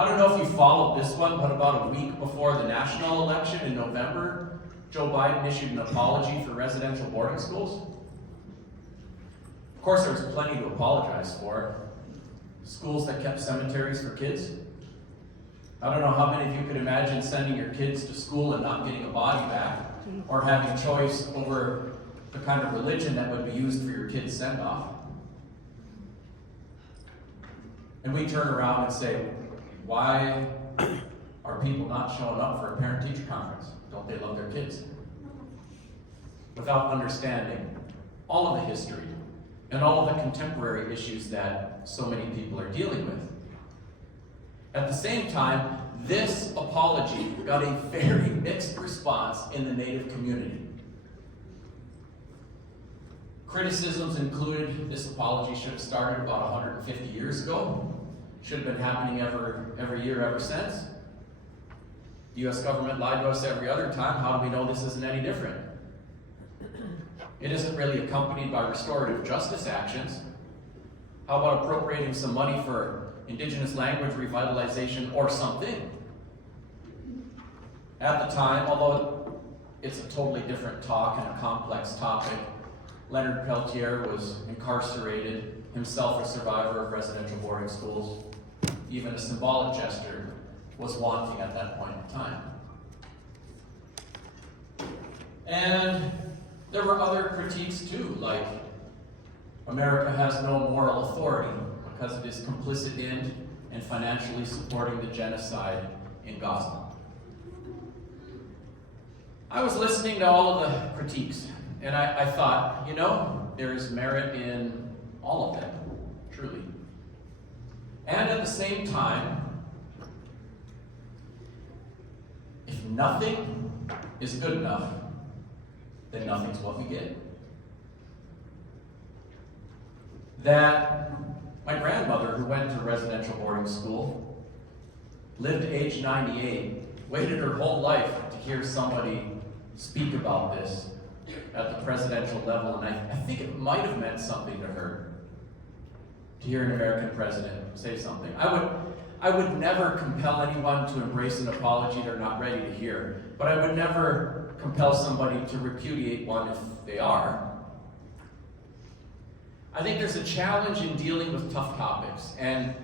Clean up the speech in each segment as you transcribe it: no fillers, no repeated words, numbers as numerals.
I don't know if you followed this one, but about a week before the national election in November, Joe Biden issued an apology for residential boarding schools. Of course, there was plenty to apologize for. Schools that kept cemeteries for kids. I don't know how many of you could imagine sending your kids to school and not getting a body back, or having choice over the kind of religion that would be used for your kid's send-off. And we turn around and say, why are people not showing up for a parent-teacher conference? Don't they love their kids? Without understanding all of the history and all of the contemporary issues that so many people are dealing with. At the same time, this apology got a very mixed response in the Native community. Criticisms included this apology should have started about 150 years ago, should have been happening every year ever since. The US government lied to us every other time. How do we know this isn't any different? It isn't really accompanied by restorative justice actions. How about appropriating some money for Indigenous language revitalization or something? At the time, although it's a totally different talk and a complex topic, Leonard Peltier was incarcerated, himself a survivor of residential boarding schools. Even a symbolic gesture was wanting at that point in time. And there were other critiques too, like America has no moral authority because it is complicit in and financially supporting the genocide in Gaza. I was listening to all of the critiques, and I thought, you know, there's merit in all of them, truly. And at the same time, if nothing is good enough, then nothing's what we get. That my grandmother, who went to residential boarding school, lived to age 98, waited her whole life to hear somebody speak about this at the presidential level, and I think it might have meant something to her to hear an American president say something. I would never compel anyone to embrace an apology they're not ready to hear, but I would never compel somebody to repudiate one if they are. I think there's a challenge in dealing with tough topics, and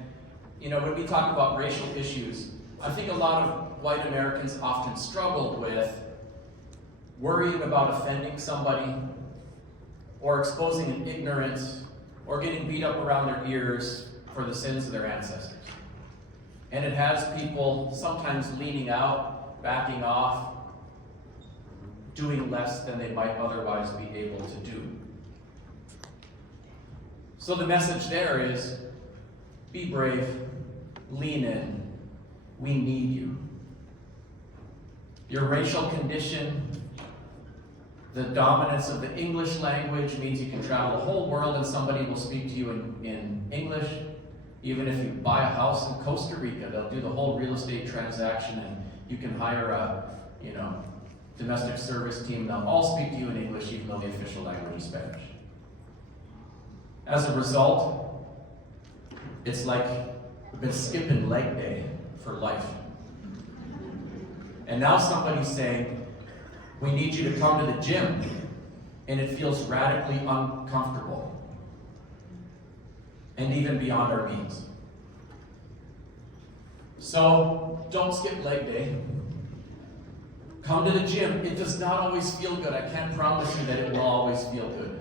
you know, when we talk about racial issues, I think a lot of white Americans often struggle with worrying about offending somebody, or exposing an ignorance, or getting beat up around their ears for the sins of their ancestors. And it has people sometimes leaning out, backing off, doing less than they might otherwise be able to do. So the message there is, be brave, lean in, we need you. Your racial condition, the dominance of the English language means you can travel the whole world and somebody will speak to you in English. Even if you buy a house in Costa Rica, they'll do the whole real estate transaction and you can hire a domestic service team. They'll all speak to you in English even though the official language is Spanish. As a result, it's like we've been skipping leg day for life. And now somebody's saying, we need you to come to the gym, and it feels radically uncomfortable and even beyond our means. So don't skip leg day. Come to the gym. It does not always feel good. I can't promise you that it will always feel good.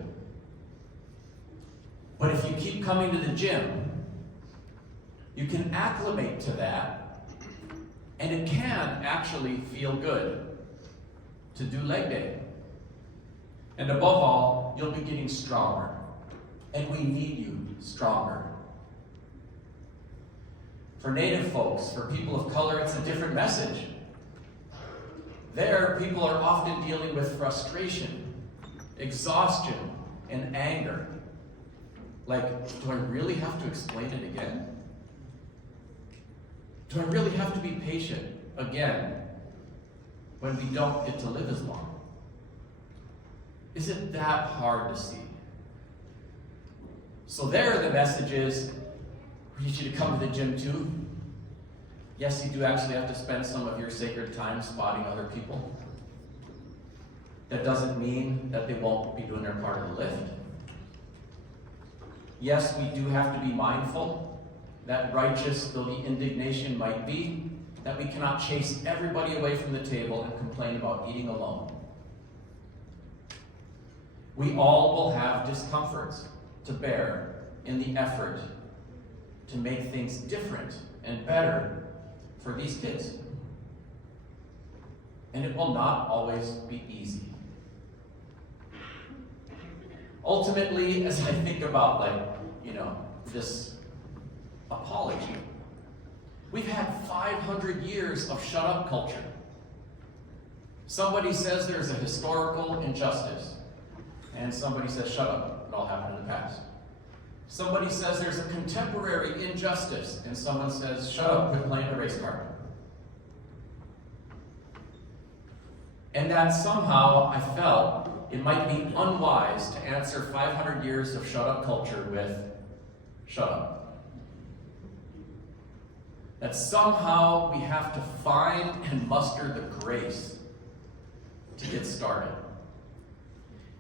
But if you keep coming to the gym, you can acclimate to that, and it can actually feel good to do leg day. And above all, you'll be getting stronger. And we need you stronger. For Native folks, for people of color, it's a different message. There, people are often dealing with frustration, exhaustion, and anger. Like, do I really have to explain it again? Do I really have to be patient again when we don't get to live as long? Is it that hard to see? So there the message is, we need you to come to the gym too. Yes, you do actually have to spend some of your sacred time spotting other people. That doesn't mean that they won't be doing their part of the lift. Yes, we do have to be mindful that righteous though the indignation might be, that we cannot chase everybody away from the table and complain about eating alone. We all will have discomforts to bear in the effort to make things different and better for these kids. And it will not always be easy. Ultimately, as I think about this apology, we've had 500 years of shut up culture. Somebody says there's a historical injustice, and somebody says, shut up, it all happened in the past. Somebody says there's a contemporary injustice, and someone says, shut up, quit playing the race card. And that somehow I felt it might be unwise to answer 500 years of shut up culture with, shut up. That somehow we have to find and muster the grace to get started.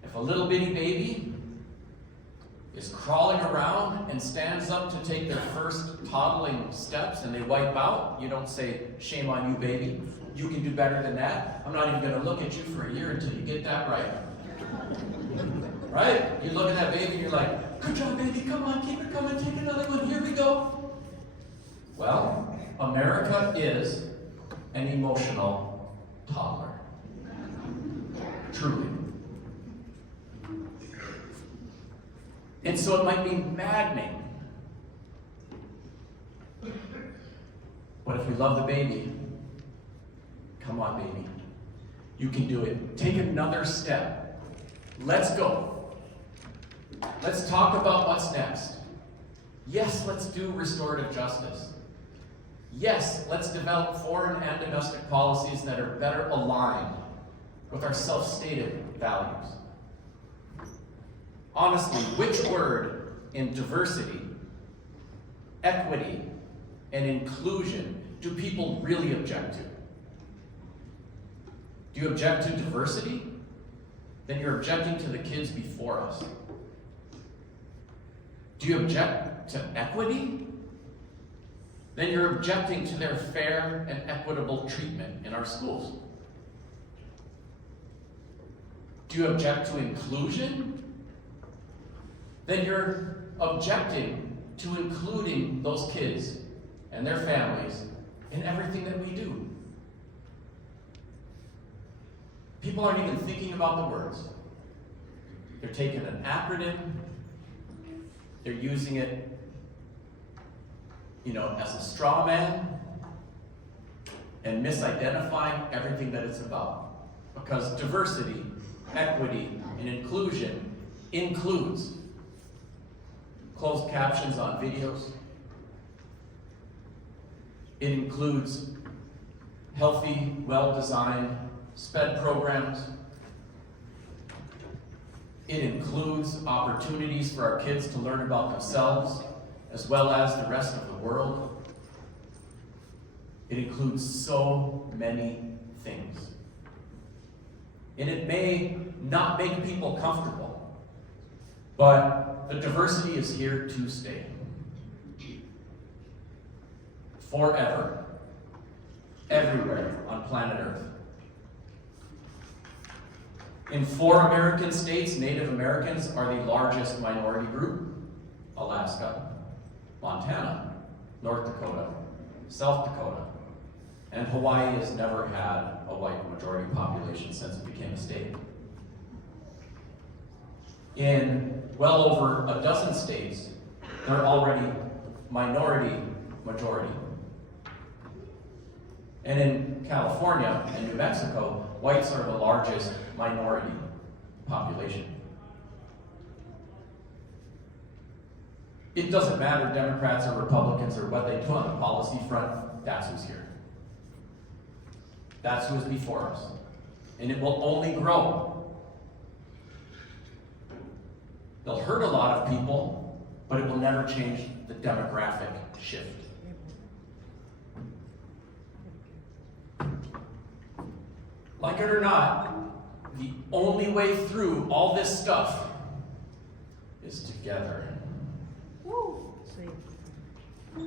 If a little bitty baby is crawling around and stands up to take their first toddling steps and they wipe out, you don't say, shame on you, baby. You can do better than that. I'm not even going to look at you for a year until you get that right. Right? You look at that baby and you're like, good job, baby, come on, keep it coming, take another one, here we go. Well, America is an emotional toddler. Truly. And so it might be maddening. But if we love the baby, come on, baby. You can do it. Take another step. Let's go. Let's talk about what's next. Yes, let's do restorative justice. Yes, let's develop foreign and domestic policies that are better aligned with our self-stated values. Honestly, which word in diversity, equity, and inclusion do people really object to? Do you object to diversity? Then you're objecting to the kids before us. Do you object to equity? Then you're objecting to their fair and equitable treatment in our schools. Do you object to inclusion? Then you're objecting to including those kids and their families in everything that we do. People aren't even thinking about the words. They're taking an acronym, they're using it, as a straw man, and misidentifying everything that it's about. Because diversity, equity, and inclusion includes closed captions on videos. It includes healthy, well-designed SPED programs. It includes opportunities for our kids to learn about themselves as well as the rest of the world. It includes so many things. And it may not make people comfortable, but the diversity is here to stay. Forever. Everywhere on planet Earth. In 4 American states, Native Americans are the largest minority group. Alaska, Montana, North Dakota, South Dakota, and Hawaii has never had a white majority population since it became a state. In well over a dozen states, they're already minority majority. And in California and New Mexico, whites are the largest minority population. It doesn't matter Democrats or Republicans or what they do on the policy front, that's who's here. That's who is before us. And it will only grow. They'll hurt a lot of people, but it will never change the demographic shift. like it or not, the only way through all this stuff is together. Woo! See.